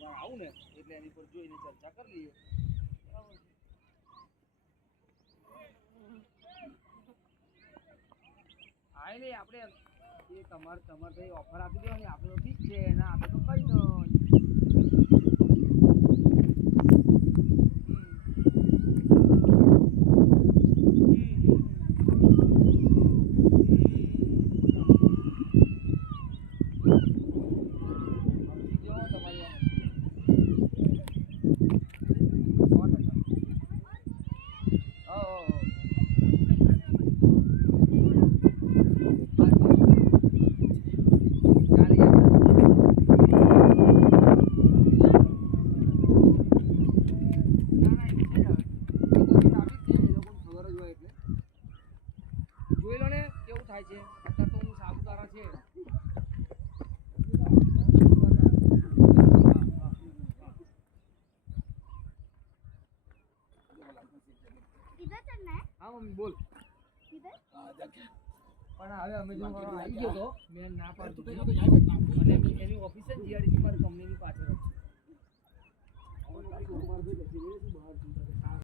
સોમવાર આવું ને એટલે એની પર જોઈને ચર્ચા કરી લઈએ બરાબર હા એટલે આપણે એ તમારે કઈ ઓફર આપી દેવાની આપણે તો ઠીક છે ને આપણે તો કઈ જોઈ લો ને કેવું થાય છે અત્યારે તો હું સાપુતારા છે हाँ मम्मी बोल પણ હવે અમે જો આવી ગયો તો મેં ના પાડું અને એની ઓફિસ જ જીઆરડીસી પર કંપનીની પાછળ જ છે